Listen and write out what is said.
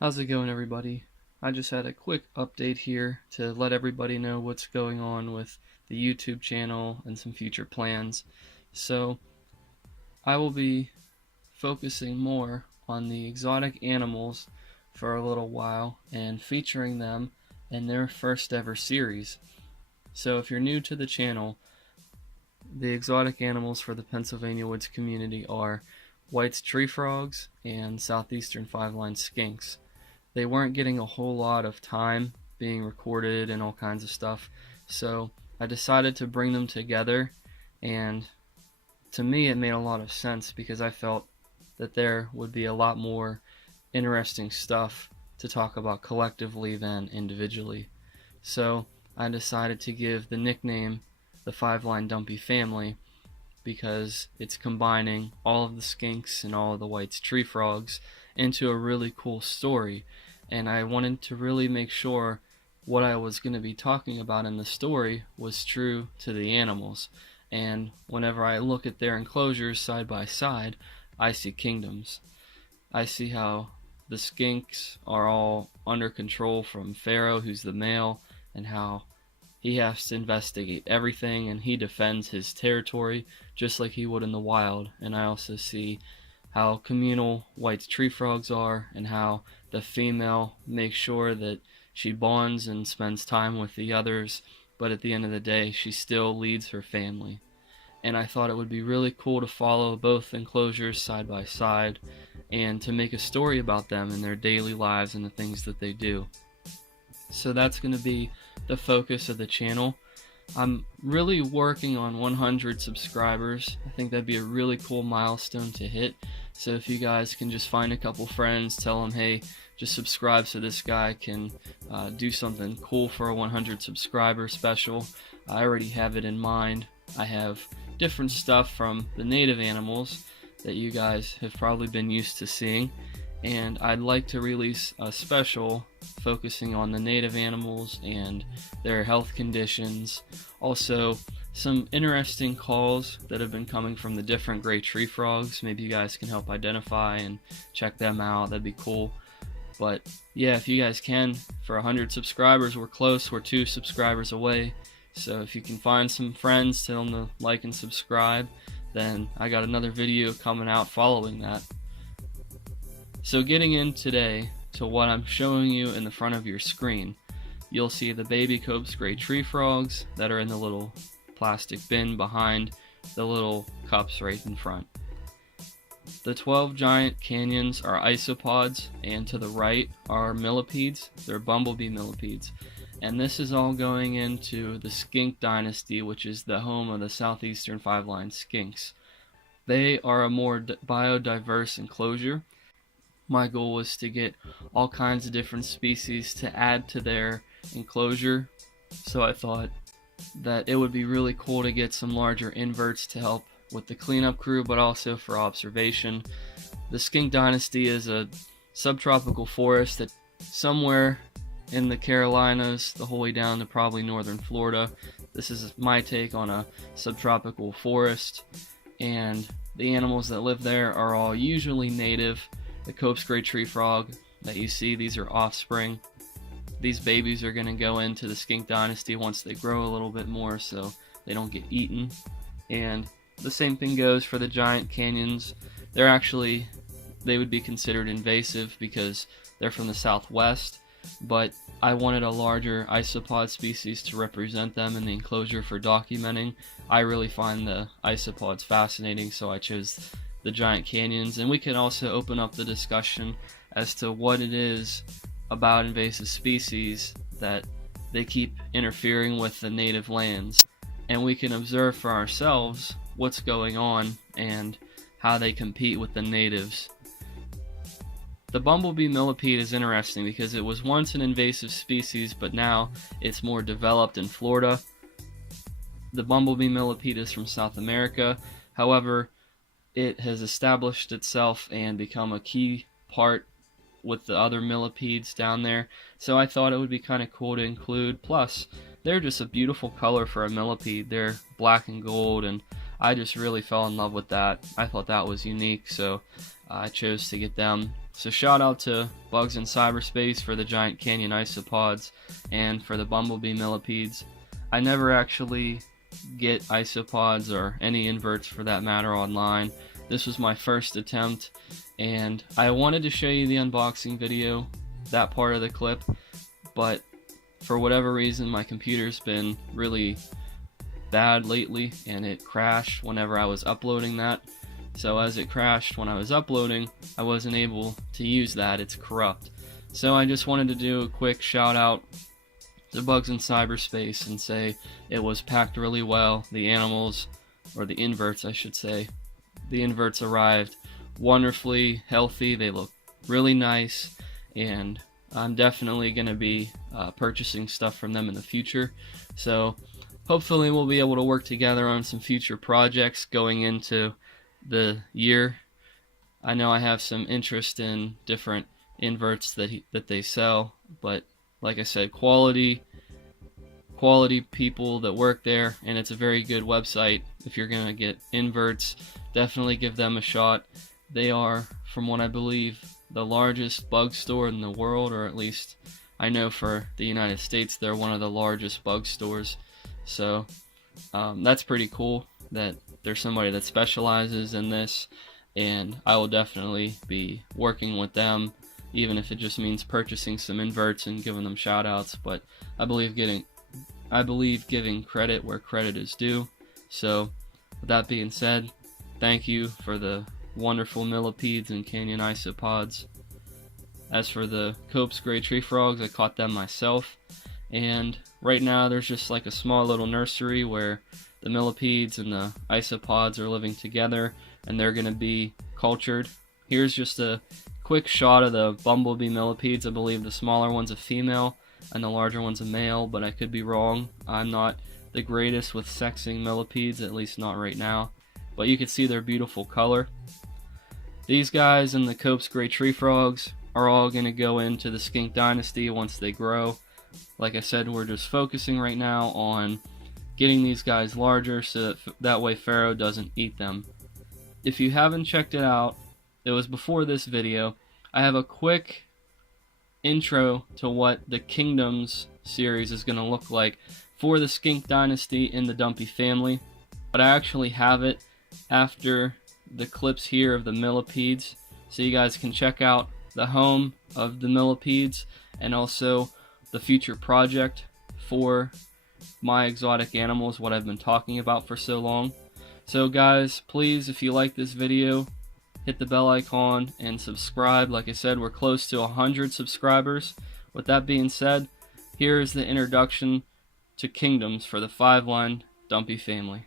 How's it going, everybody? I just had a quick update here to let everybody know what's going on with the YouTube channel and some future plans. So, I will be focusing more on the exotic animals for a little while and featuring them in their first ever series. So, if you're new to the channel, the exotic animals for the Pennsylvania woods community are White's tree frogs and southeastern five-line skinks. They weren't getting a whole lot of time being recorded and all kinds of stuff, so I decided to bring them together, and to me it made a lot of sense because I felt that there would be a lot more interesting stuff to talk about collectively than individually. So I decided to give the nickname the Five-Line Dumpy Family because it's combining all of the skinks and all of the White's tree frogs into a really cool story, and I wanted to really make sure what I was going to be talking about in the story was true to the animals. And whenever I look at their enclosures side by side, I see kingdoms. I see how the skinks are all under control from Pharaoh, who's the male, and how he has to investigate everything and he defends his territory just like he would in the wild. And I also see how communal White's tree frogs are and how the female makes sure that she bonds and spends time with the others, but at the end of the day she still leads her family. And I thought it would be really cool to follow both enclosures side by side and to make a story about them and their daily lives and the things that they do. So that's going to be the focus of the channel. I'm really working on 100 subscribers. I think that'd be a really cool milestone to hit. So if you guys can just find a couple friends, tell them, hey, just subscribe so this guy can do something cool for a 100 subscriber special. I already have it in mind. I have different stuff from the native animals that you guys have probably been used to seeing, and I'd like to release a special focusing on the native animals and their health conditions. Also, some interesting calls that have been coming from the different gray tree frogs. Maybe you guys can help identify and check them out. That'd be cool. But yeah, if you guys can, for 100 subscribers, we're close. We're 2 subscribers away. So if you can find some friends, tell them to like and subscribe, then I got another video coming out following that. So getting in today to what I'm showing you in the front of your screen, you'll see the baby Cope's gray tree frogs that are in the little plastic bin behind the little cups right in front. The 12 giant canyons are isopods, and to the right are millipedes. They're bumblebee millipedes. And this is all going into the skink dynasty, which is the home of the southeastern five-line skinks. They are a more biodiverse enclosure. My goal was to get all kinds of different species to add to their enclosure, so I thought that it would be really cool to get some larger inverts to help with the cleanup crew, but also for observation. The skink dynasty is a subtropical forest that somewhere in the Carolinas the whole way down to probably northern Florida. This is my take on a subtropical forest, and the animals that live there are all usually native. The Cope's gray tree frog that you see, these are offspring. These babies are going to go into the skink dynasty once they grow a little bit more so they don't get eaten. And the same thing goes for the giant canyons. They would be considered invasive because they're from the southwest, but I wanted a larger isopod species to represent them in the enclosure for documenting. I really find the isopods fascinating, so I chose the giant canyons. And we can also open up the discussion as to what it is about invasive species that they keep interfering with the native lands, and we can observe for ourselves what's going on and how they compete with the natives. The bumblebee millipede is interesting because it was once an invasive species, but now it's more developed in Florida. The bumblebee millipede is from South America. However, it has established itself and become a key part with the other millipedes down there, so I thought it would be kind of cool to include. Plus, they're just a beautiful color for a millipede. They're black and gold, and I just really fell in love with that. I thought that was unique, so I chose to get them. So shout out to Bugs in Cyberspace for the giant canyon isopods and for the bumblebee millipedes. I never actually get isopods or any inverts for that matter online. This was my first attempt, and I wanted to show you the unboxing video, that part of the clip, but for whatever reason my computer's been really bad lately and it crashed whenever I was uploading that. So as it crashed when I was uploading, I wasn't able to use that. It's corrupt. So I just wanted to do a quick shout out to Bugs in Cyberspace and say it was packed really well. The animals, or the inverts I should say, the inverts arrived wonderfully healthy. They look really nice, and I'm definitely going to be purchasing stuff from them in the future. So hopefully we'll be able to work together on some future projects going into the year. I know I have some interest in different inverts that they sell, but like I said, quality people that work there, and it's a very good website. If you're gonna get inverts, definitely give them a shot. They are, from what I believe, the largest bug store in the world, or at least I know for the United States they're one of the largest bug stores. So that's pretty cool that there's somebody that specializes in this, and I will definitely be working with them, even if it just means purchasing some inverts and giving them shoutouts. But I believe giving credit where credit is due. So with that being said, thank you for the wonderful millipedes and canyon isopods. As for the Cope's gray tree frogs, I caught them myself, and right now there's just like a small little nursery where the millipedes and the isopods are living together, and they're going to be cultured. Here's just a quick shot of the bumblebee millipedes. I believe the smaller one's a female and the larger one's a male, but I could be wrong. I'm not the greatest with sexing millipedes, at least not right now, but you can see their beautiful color. These guys and the Cope's gray tree frogs are all going to go into the skink dynasty once they grow. Like I said, we're just focusing right now on getting these guys larger so that way Pharaoh doesn't eat them. If you haven't checked it out, it was before this video. I have a quick intro to what the Kingdoms series is going to look like for the skink dynasty in the Dumpy family, but I actually have it after the clips here of the millipedes, so you guys can check out the home of the millipedes and also the future project for my exotic animals, what I've been talking about for so long. So guys, please, if you like this video, hit the bell icon and subscribe. Like I said, we're close to 100 subscribers. With that being said, here is the introduction to Kingdoms for the 5-line Dumpy family.